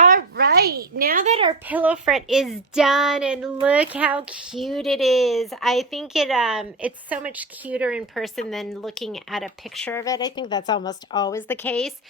All right, now that our pillow front is done and look how cute it is. I think it's so much cuter in person than looking at a picture of it. I think that's almost always the case.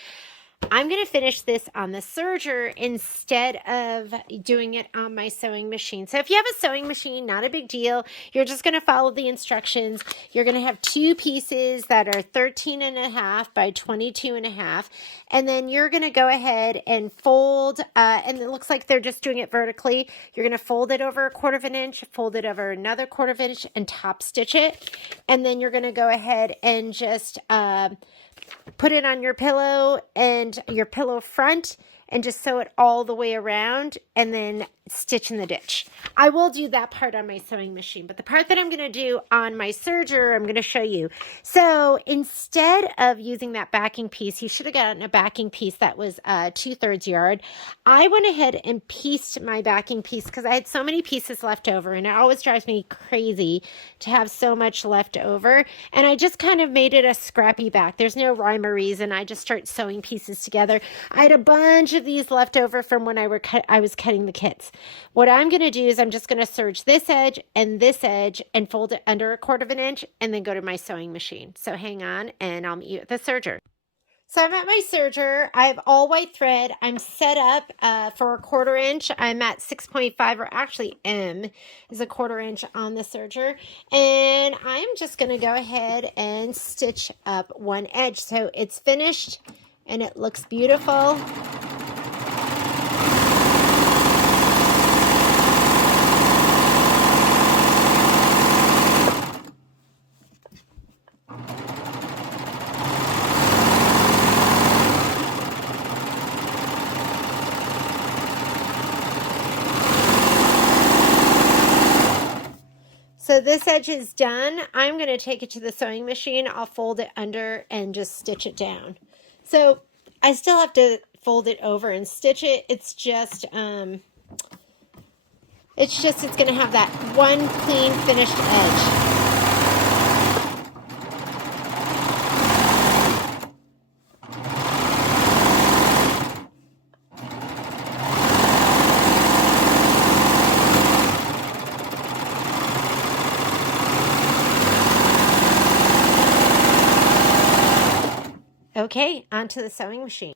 I'm going to finish this on the serger instead of doing it on my sewing machine. So if you have a sewing machine, not a big deal. You're just going to follow the instructions. You're going to have two pieces that are 13.5 by 22.5. And then you're going to go ahead and fold, and it looks like they're just doing it vertically. You're going to fold it over 1/4 of an inch, fold it over another 1/4 of an inch, and top stitch it. And then you're going to go ahead and just put it on your pillow and your pillow front and just sew it all the way around and then stitch in the ditch. I will do that part on my sewing machine, but the part that I'm going to do on my serger, I'm going to show you. So instead of using that backing piece, you should have gotten a backing piece that was 2/3 yard. I went ahead and pieced my backing piece because I had so many pieces left over, and it always drives me crazy to have so much left over. And I just kind of made it a scrappy back. There's no rhyme or reason. I just start sewing pieces together. I had a bunch of these left over from when I was cutting the kits. What I'm going to do is I'm just going to serge this edge and fold it under 1/4 of an inch and then go to my sewing machine. So hang on and I'll meet you at the serger. So I'm at my serger. I have all white thread. I'm set up for 1/4 inch. I'm at 6.5, or actually M is 1/4 inch on the serger. And I'm just going to go ahead and stitch up one edge. So it's finished and it looks beautiful. So this edge is done. I'm going to take it to the sewing machine. I'll fold it under and just stitch it down. So I still have to fold it over and stitch it. It's going to have that one clean finished edge. Okay, onto the sewing machine.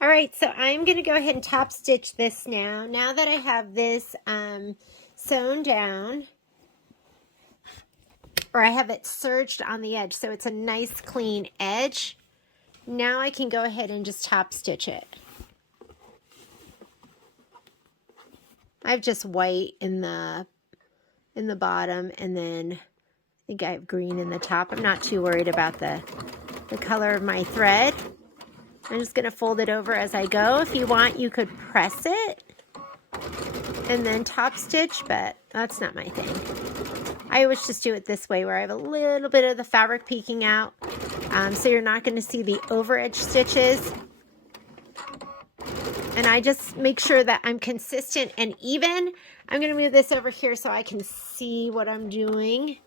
All right, so I'm going to go ahead and top stitch this now. Now that I have this sewn down, or I have it serged on the edge, so it's a nice clean edge. Now I can go ahead and just top stitch it. I have just white in the bottom, and then I think I have green in the top. I'm not too worried about the color of my thread. I'm just going to fold it over as I go. If you want, you could press it and then top stitch, but that's not my thing. I always just do it this way, where I have a little bit of the fabric peeking out, so you're not going to see the over edge stitches. And I just make sure that I'm consistent and even. I'm going to move this over here so I can see what I'm doing.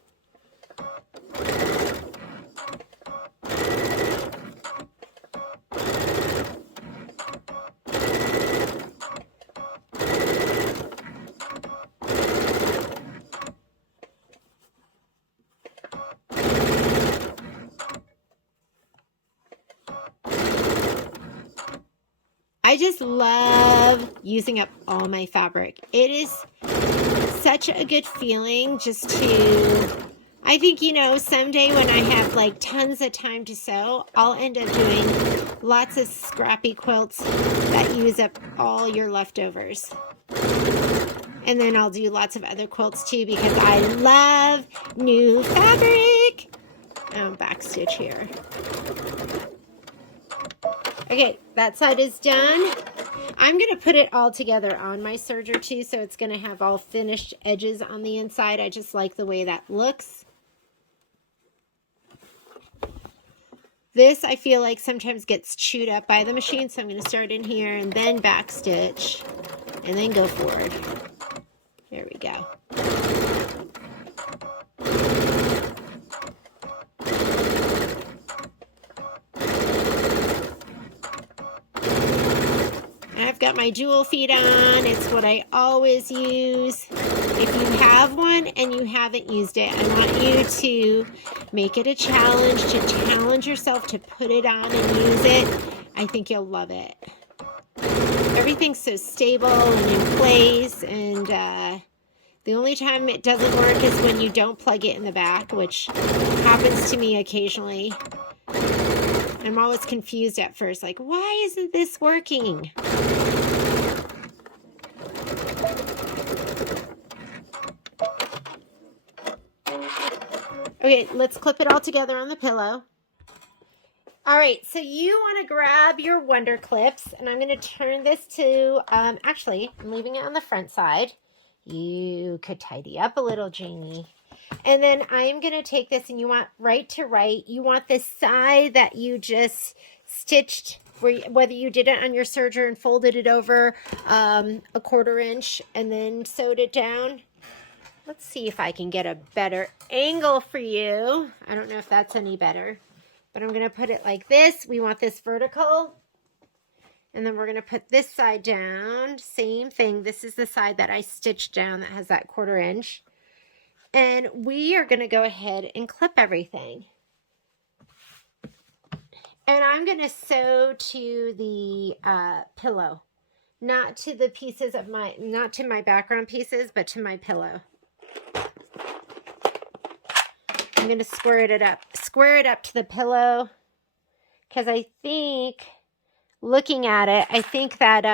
I just love using up all my fabric. It is such a good feeling just to, I think, you know, someday when I have like tons of time to sew, I'll end up doing lots of scrappy quilts that use up all your leftovers. And then I'll do lots of other quilts too, because I love new fabric. Back stitch here. Okay, that side is done. I'm going to put it all together on my serger too, so it's going to have all finished edges on the inside. I just like the way that looks. This, I feel like, sometimes gets chewed up by the machine, so I'm going to start in here and then back stitch and then go forward. There we go. got my dual feet on. It's what I always use. If you have one and you haven't used it, I want you to make it a challenge, to challenge yourself to put it on and use it. I think you'll love it. Everything's so stable and in place, and the only time it doesn't work is when you don't plug it in the back, which happens to me occasionally. I'm always confused at first, like, why isn't this working? Okay, let's clip it all together on the pillow. All right, so you want to grab your Wonder Clips, and I'm going to turn this to, actually, I'm leaving it on the front side. You could tidy up a little, Jamie. And then I'm going to take this, and you want right to right. You want this side that you just stitched, whether you did it on your serger and folded it over a 1/4 inch and then sewed it down. Let's see if I can get a better angle for you. I don't know if that's any better, but I'm going to put it like this. We want this vertical. And then we're going to put this side down. Same thing. This is the side that I stitched down that has that 1/4 inch. And we are going to go ahead and clip everything. And I'm going to sew to the pillow. Not to the pieces of my, not to my background pieces, but to my pillow. I'm going to square it up to the pillow. Because I think, looking at it, I think that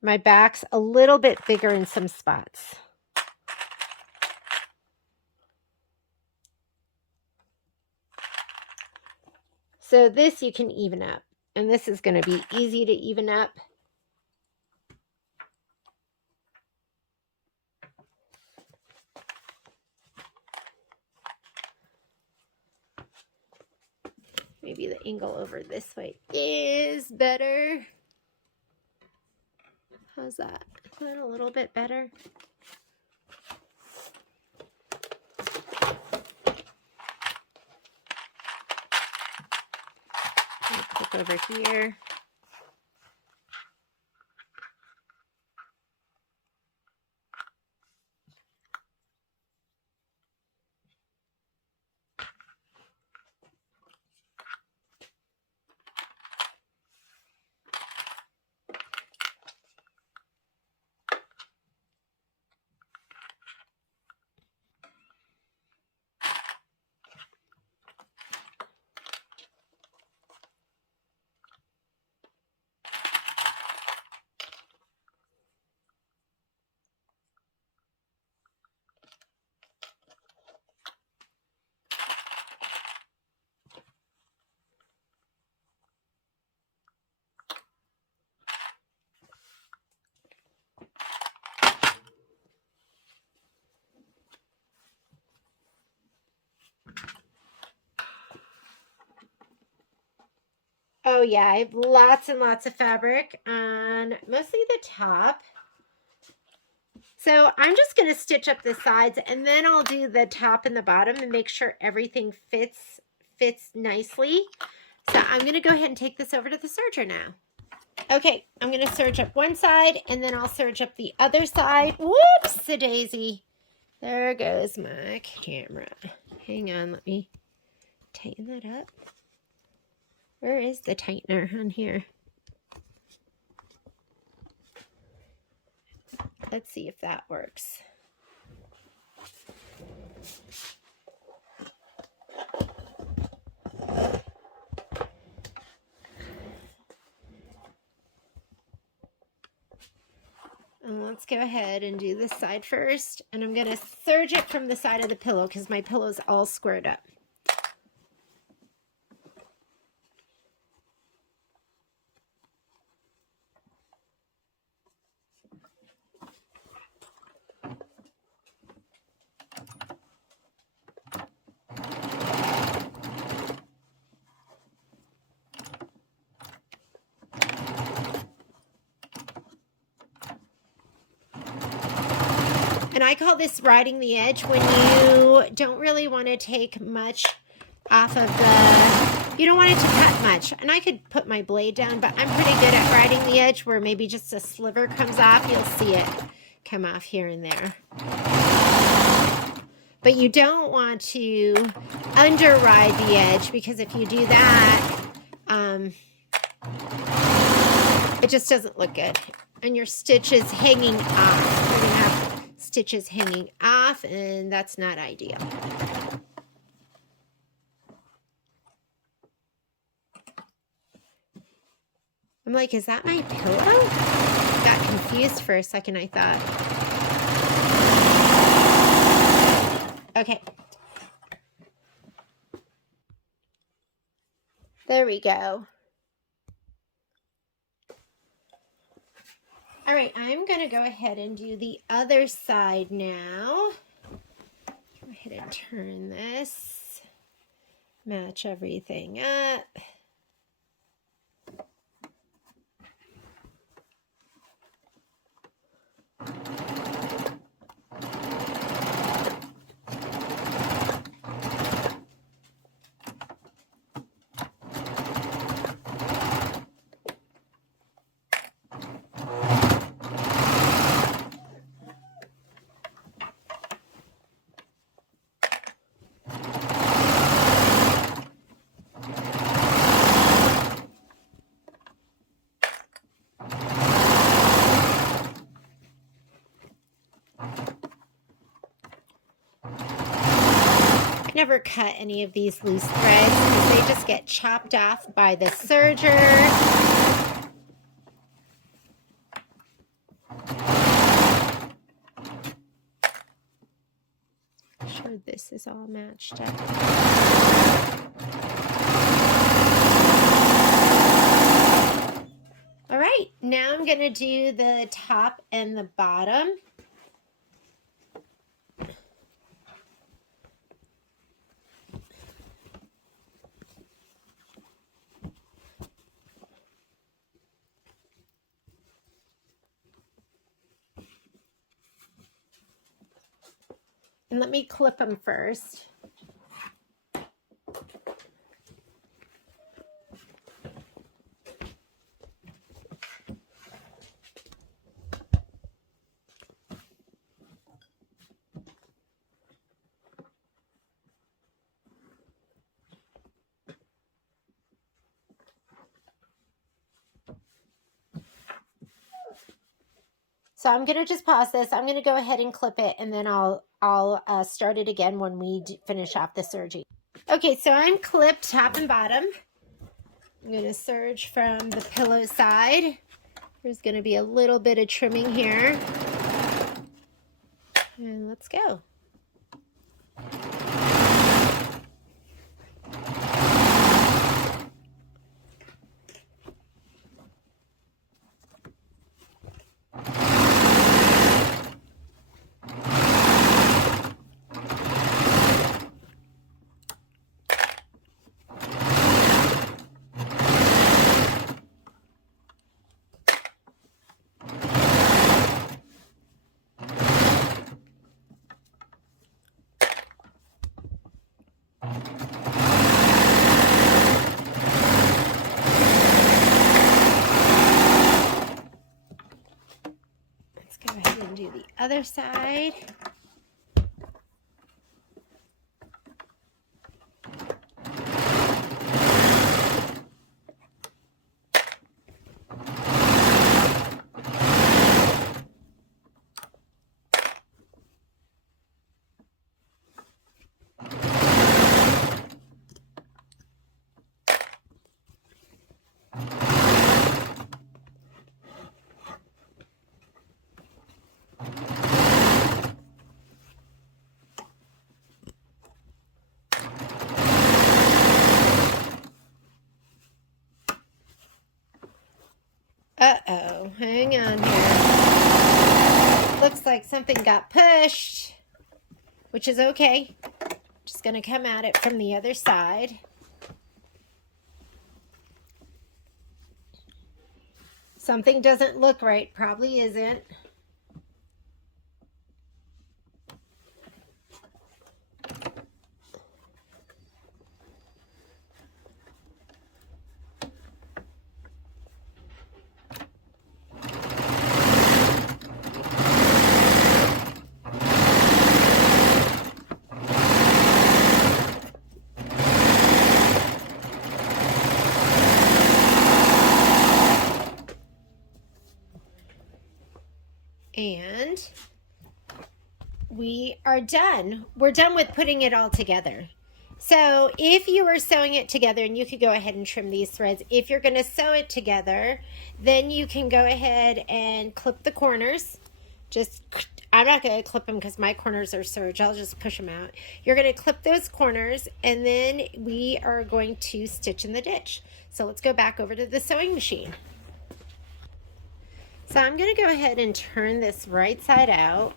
my back's a little bit bigger in some spots. So this you can even up, and this is going to be easy to even up. Maybe the angle over this way is better. How's that? Is that a little bit better? Click over here. Oh yeah, I have lots and lots of fabric on mostly the top. So I'm just going to stitch up the sides, and then I'll do the top and the bottom and make sure everything fits nicely. So I'm going to go ahead and take this over to the serger now. Okay, I'm going to serge up one side, and then I'll serge up the other side. Whoops-a-daisy. There goes my camera. Hang on, let me tighten that up. Where is the tightener on here? Let's see if that works. And let's go ahead and do this side first. And I'm going to serge it from the side of the pillow because my pillow's all squared up. And I call this riding the edge when you don't really want to take much off of the You don't want it to cut much. And I could put my blade down, but I'm pretty good at riding the edge where maybe just a sliver comes off. You'll see it come off here and there. But you don't want to underride the edge, because if you do that, it just doesn't look good. And your stitch is hanging off. You're going to have stitches hanging off, and that's not ideal. I'm like, is that my pillow? Got confused for a second, I thought. Okay. There we go. All right, I'm going to go ahead and do the other side now. Go ahead and turn this. Match everything up. Never cut any of these loose threads because they just get chopped off by the serger. Make sure this is all matched up. All right, now I'm going to do the top and the bottom. And let me clip them first. So I'm going to just pause this. I'm going to go ahead and clip it, and then I'll start it again when we finish off the serging. Okay, so I'm clipped top and bottom. I'm going to serge from the pillow side. There's going to be a little bit of trimming here. And let's go. Go ahead and do the other side. Uh-oh, hang on here. Looks like something got pushed, which is okay. Just going to come at it from the other side. Something doesn't look right, probably isn't. And we are done. We're done with putting it all together. So if you were sewing it together, and you could go ahead and trim these threads. If you're going to sew it together, then you can go ahead and clip the corners. I'm not going to clip them because my corners are serged. I'll just push them out. You're going to clip those corners, and then we are going to stitch in the ditch. So let's go back over to the sewing machine. So I'm going to go ahead and turn this right side out.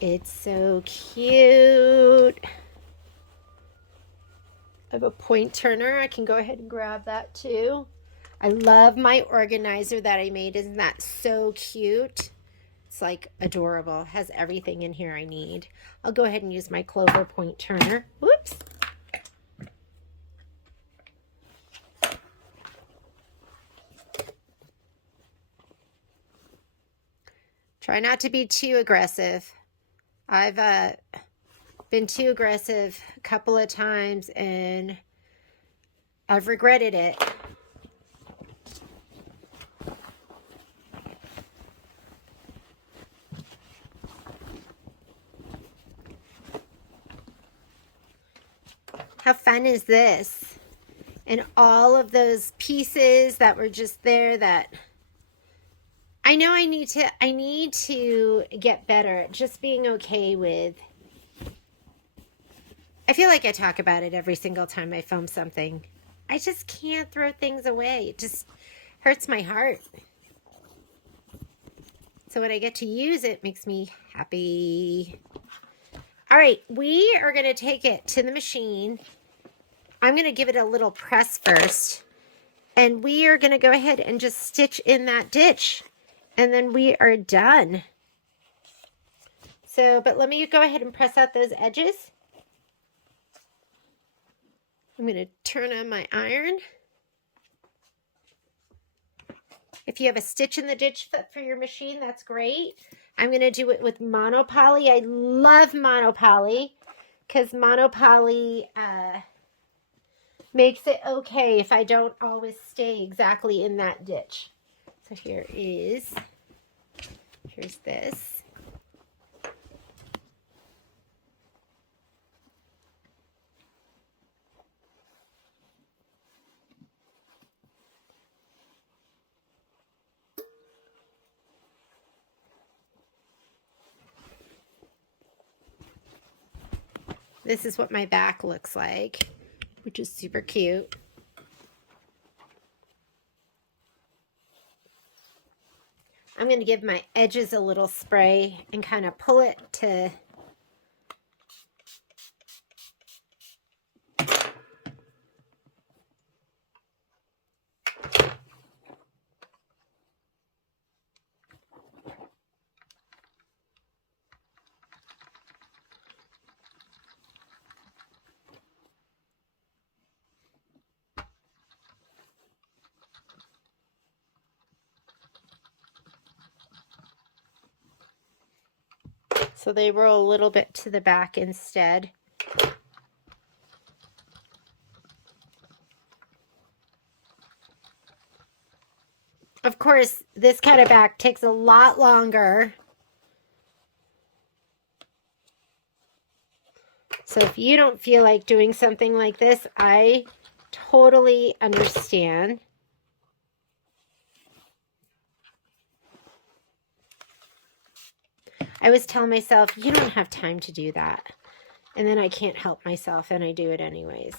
It's so cute. I have a point turner. I can go ahead and grab that too. I love my organizer that I made. Isn't that so cute? It's like adorable. Has everything in here I need. I'll go ahead and use my clover point turner. Whoops. Try not to be too aggressive. I've been too aggressive a couple of times and I've regretted it. How fun is this? And all of those pieces that were just there that I know I need to get better at just being okay with. I feel like I talk about it every single time I film something. I just can't throw things away. It just hurts my heart. So when I get to use it, makes me happy. All right, we are going to take it to the machine. I'm going to give it a little press first. And we are going to go ahead and just stitch in that ditch. And then we are done. So, but let me go ahead and press out those edges. I'm going to turn on my iron. If you have a stitch in the ditch for your machine, that's great. I'm going to do it with monopoly. I love monopoly because monopoly makes it okay if I don't always stay exactly in that ditch. So here's this. This is what my back looks like, which is super cute. I'm going to give my edges a little spray and kind of pull it to so they roll a little bit to the back instead. Of course, this kind of back takes a lot longer. So if you don't feel like doing something like this, I totally understand. I always tell myself, you don't have time to do that. And then I can't help myself and I do it anyways.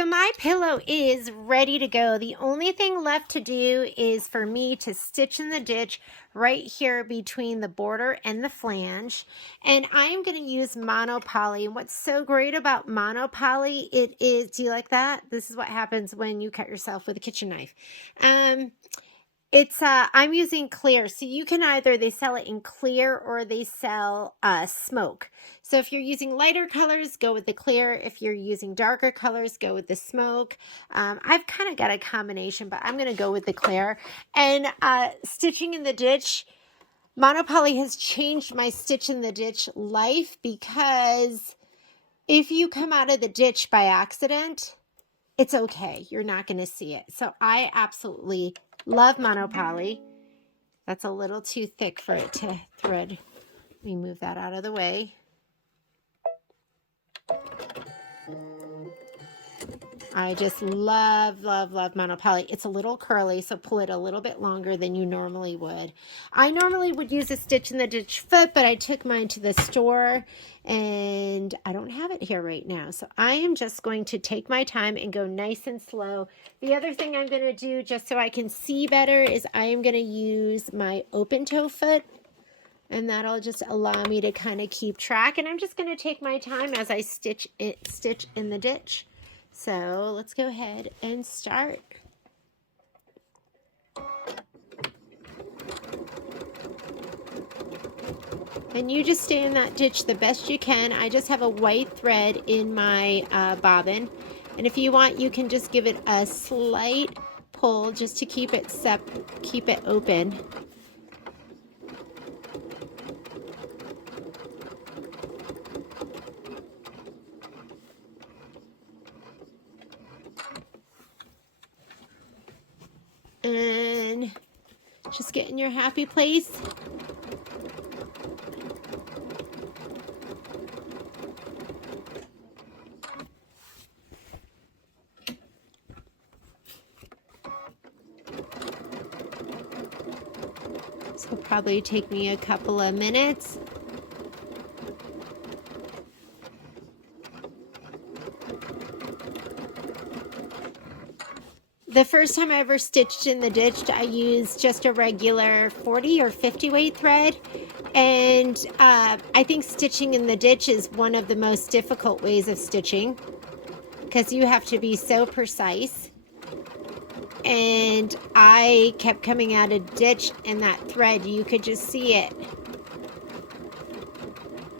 So my pillow is ready to go. The only thing left to do is for me to stitch in the ditch right here between the border and the flange. And I'm going to use monopoly. And what's so great about monopoly, it is, do you like that? This is what happens when you cut yourself with a kitchen knife. I'm using clear, so you can either, they sell it in clear or they sell smoke. So if you're using lighter colors, go with the clear. If you're using darker colors, go with the smoke. I've kind of got a combination, but I'm going to go with the clear. And stitching in the ditch, monopoly has changed my stitch in the ditch life, because if you come out of the ditch by accident, it's okay. You're not going to see it. So I absolutely love monopoly. That's a little too thick for it to thread. Let me move that out of the way. I just love, love, love monopoly. It's a little curly, so pull it a little bit longer than you normally would. I normally would use a stitch in the ditch foot, but I took mine to the store and I don't have it here right now. So I am just going to take my time and go nice and slow. The other thing I'm going to do, just so I can see better, is I am going to use my open toe foot. And that'll just allow me to kind of keep track. And I'm just going to take my time as I stitch in the ditch. So let's go ahead and start. And you just stay in that ditch the best you can. I just have a white thread in my bobbin. And if you want, you can just give it a slight pull just to keep it open. And just get in your happy place. This will probably take me a couple of minutes. The first time I ever stitched in the ditch, I used just a regular 40 or 50 weight thread. And I think stitching in the ditch is one of the most difficult ways of stitching, because you have to be so precise. And I kept coming out of ditch and that thread, you could just see it.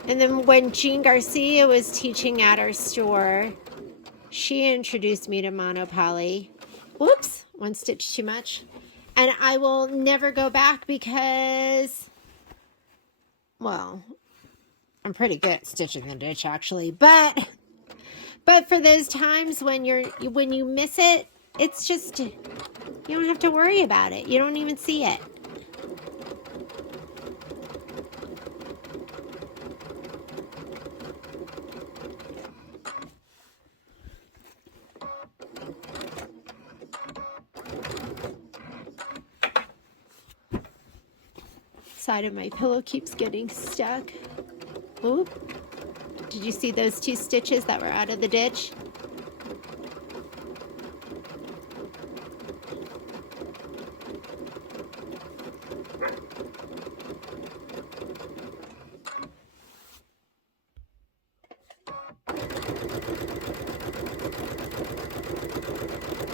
And then when Jean Garcia was teaching at our store, she introduced me to monopoly. Whoops, one stitch too much. And I will never go back because, well, I'm pretty good at stitching the ditch actually, but for those times when you miss it, it's just, you don't have to worry about it. You don't even see it. Side of my pillow keeps getting stuck. Oop. Did you see those two stitches that were out of the ditch?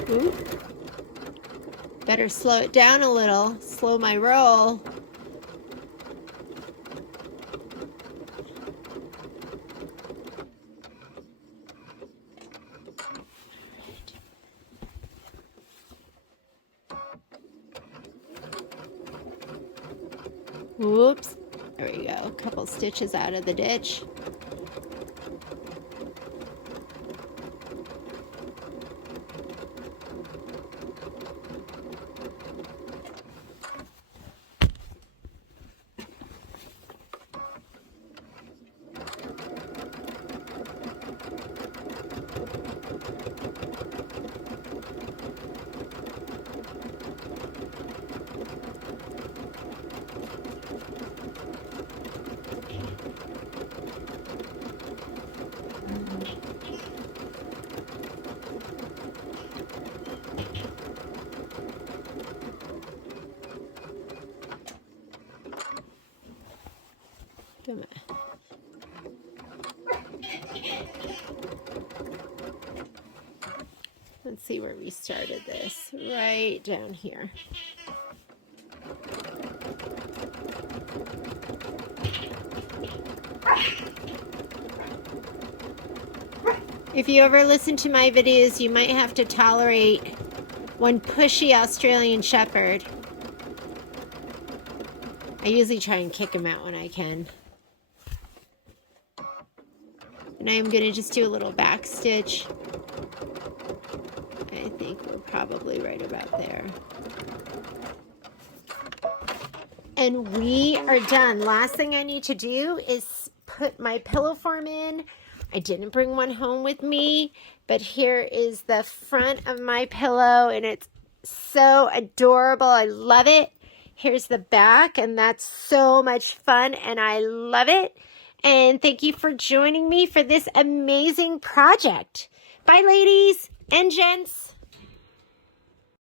Oop. Better slow it down a little, slow my roll. Whoops, there we go, a couple stitches out of the ditch. Come on. Let's see where we started this. Right down here. If you ever listen to my videos, you might have to tolerate one pushy Australian Shepherd. I usually try and kick him out when I can. And I am going to just do a little back stitch. I think we're probably right about there. And we are done. Last thing I need to do is put my pillow form in. I didn't bring one home with me, but here is the front of my pillow, and it's so adorable. I love it. Here's the back, and that's so much fun, and I love it. And thank you for joining me for this amazing project. Bye, ladies and gents.